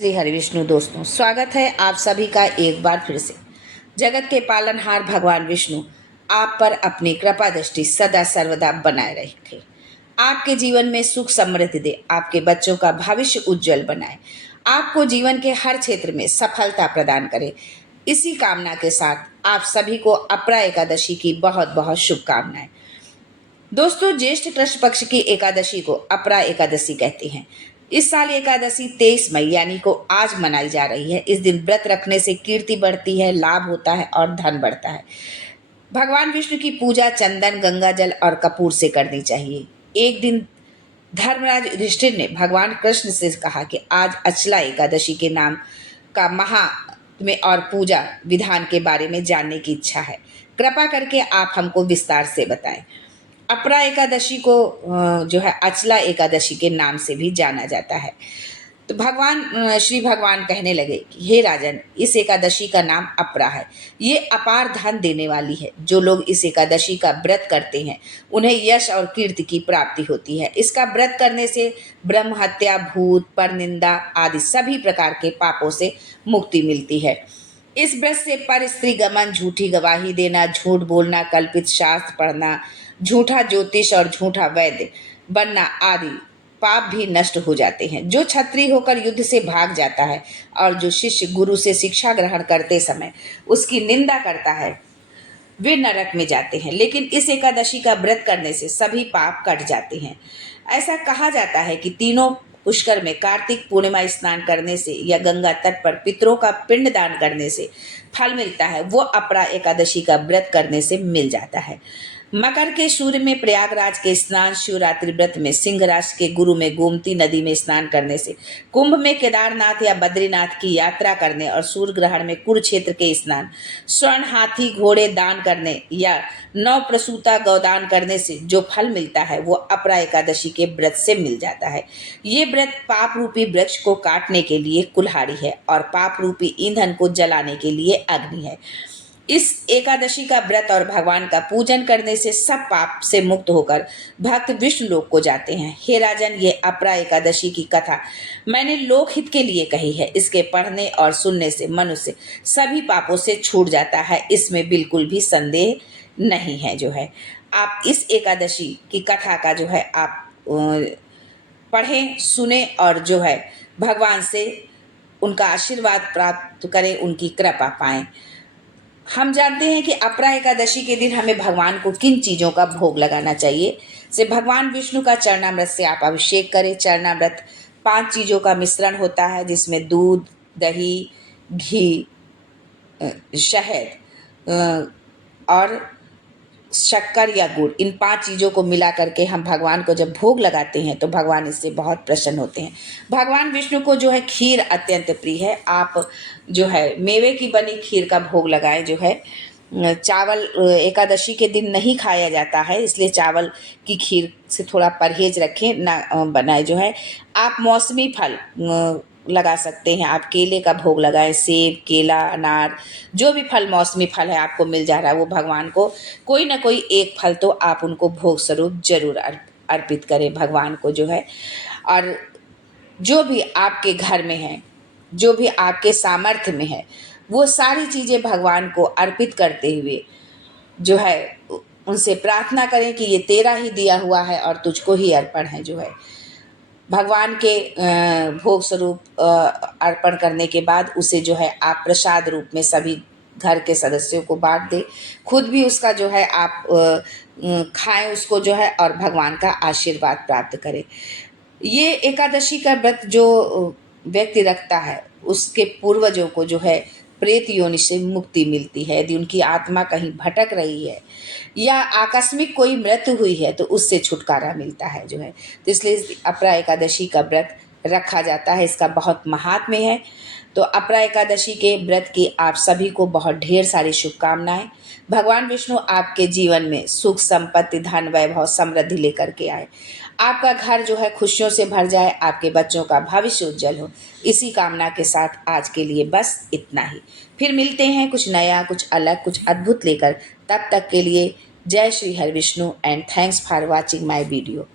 श्री हरि विष्णु दोस्तों, स्वागत है आप सभी का एक बार फिर से। जगत के पालनहार भगवान विष्णु आप पर अपनी कृपा दृष्टि सदा सर्वदा बनाए रखे, आपके जीवन में सुख समृद्धि दे, आपके बच्चों का भविष्य उज्जवल बनाए, आपको जीवन के हर क्षेत्र में सफलता प्रदान करे। इसी कामना के साथ आप सभी को अपरा एकादशी की बहुत बहुत शुभकामनाएं। दोस्तों, ज्येष्ठ कृष्ण पक्ष की एकादशी को अपरा एकादशी कहते हैं। इस साल एकादशी 23 मई यानी को आज मनाई जा रही है। इस दिन व्रत रखने से कीर्ति बढ़ती है, लाभ होता है और धन बढ़ता है। भगवान विष्णु की पूजा चंदन, गंगा जल और कपूर से करनी चाहिए। एक दिन धर्मराज युधिष्ठिर ने भगवान कृष्ण से कहा कि आज अचला एकादशी के नाम का महात्म्य और पूजा विधान के बारे में जानने की इच्छा है। कृपा करके आप हमको विस्तार से बताएं। अपरा एकादशी को जो है अचला एकादशी के नाम से भी जाना जाता है। तो श्री भगवान कहने लगे कि हे राजन, इस एकादशी का नाम अपरा है। ये अपार धन देने वाली है। जो लोग इस एकादशी का व्रत करते हैं उन्हें यश और कीर्ति की प्राप्ति होती है। इसका व्रत करने से ब्रह्म हत्या, भूत, परनिंदा आदि सभी प्रकार के पापों से मुक्ति मिलती है। इस व्रत से पर स्त्री गमन, झूठी गवाही देना, झूठ बोलना, कल्पित शास्त्र पढ़ना, झूठा ज्योतिष और झूठा वैद्य बनना आदि पाप भी नष्ट हो जाते हैं। जो क्षत्रिय होकर युद्ध से भाग जाता है और जो शिष्य गुरु से शिक्षा ग्रहण करते समय उसकी निंदा करता है वे नरक में जाते हैं। लेकिन इस एकादशी का व्रत करने से सभी पाप कट जाते हैं। ऐसा कहा जाता है कि तीनों पुष्कर में कार्तिक पूर्णिमा स्नान करने से या गंगा तट पर पितरों का पिंड दान करने से फल मिलता है, वो अपरा एकादशी का व्रत करने से मिल जाता है। मकर के सूर्य में प्रयागराज के स्नान, शिवरात्रि व्रत में सिंहराज के गुरु में गोमती नदी में स्नान करने से, कुंभ में केदारनाथ या बद्रीनाथ की यात्रा करने और सूर्य ग्रहण में कुरुक्षेत्र के स्नान, स्वर्ण हाथी घोड़े दान करने या नौ प्रसूता गौदान करने से जो फल मिलता है वो अपरा एकादशी के व्रत से मिल जाता है। ये व्रत पाप रूपी वृक्ष को काटने के लिए कुल्हाड़ी है और पाप रूपी ईंधन को जलाने के लिए अग्नि है। इस एकादशी का व्रत और भगवान का पूजन करने से सब पाप से मुक्त होकर भक्त विष्णु लोक को जाते हैं। हे राजन, ये अपरा एकादशी की कथा मैंने लोकहित के लिए कही है। इसके पढ़ने और सुनने से मनुष्य सभी पापों से छूट जाता है, इसमें बिल्कुल भी संदेह नहीं है। जो है आप इस एकादशी की कथा का जो है आप पढ़ें, सुने और जो है भगवान से उनका आशीर्वाद प्राप्त करें, उनकी कृपा पाएं। हम जानते हैं कि अपरा एकादशी के दिन हमें भगवान को किन चीज़ों का भोग लगाना चाहिए। से भगवान विष्णु का चरणामृत से आप अभिषेक करें। चरणामृत 5 चीज़ों का मिश्रण होता है, जिसमें दूध, दही, घी, शहद और शक्कर या गुड़, इन 5 चीज़ों को मिला करके हम भगवान को जब भोग लगाते हैं तो भगवान इससे बहुत प्रसन्न होते हैं। भगवान विष्णु को जो है खीर अत्यंत प्रिय है। आप जो है मेवे की बनी खीर का भोग लगाएं। जो है चावल एकादशी के दिन नहीं खाया जाता है, इसलिए चावल की खीर से थोड़ा परहेज रखें, ना बनाए। जो है आप मौसमी फल लगा सकते हैं। आप केले का भोग लगाएं, सेब, केला, अनार, जो भी फल मौसमी फल है आपको मिल जा रहा है वो भगवान को कोई ना कोई एक फल तो आप उनको भोग स्वरूप जरूर अर्पित करें भगवान को। जो है और जो भी आपके घर में है, जो भी आपके सामर्थ्य में है, वो सारी चीज़ें भगवान को अर्पित करते हुए जो है उनसे प्रार्थना करें कि ये तेरा ही दिया हुआ है और तुझको ही अर्पण है। जो है भगवान के भोग स्वरूप अर्पण करने के बाद उसे जो है आप प्रसाद रूप में सभी घर के सदस्यों को बांट दें। खुद भी उसका जो है आप खाएं उसको जो है और भगवान का आशीर्वाद प्राप्त करें। ये एकादशी का व्रत जो व्यक्ति रखता है उसके पूर्वजों को जो है प्रेत योनि से मुक्ति मिलती है। यदि उनकी आत्मा कहीं भटक रही है या आकस्मिक कोई मृत्यु हुई है तो उससे छुटकारा मिलता है। जो है तो इसलिए अपरा एकादशी का व्रत रखा जाता है। इसका बहुत महात्म्य है। तो अपरा एकादशी के व्रत की आप सभी को बहुत ढेर सारी शुभकामनाएं। भगवान विष्णु आपके जीवन में सुख, संपत्ति, धन, वैभव, समृद्धि लेकर के आए। आपका घर जो है खुशियों से भर जाए, आपके बच्चों का भविष्य उज्जवल हो। इसी कामना के साथ आज के लिए बस इतना ही। फिर मिलते हैं कुछ नया, कुछ अलग, कुछ अद्भुत लेकर। तब तक के लिए जय Shri Hari Vishnu and thanks for watching my video.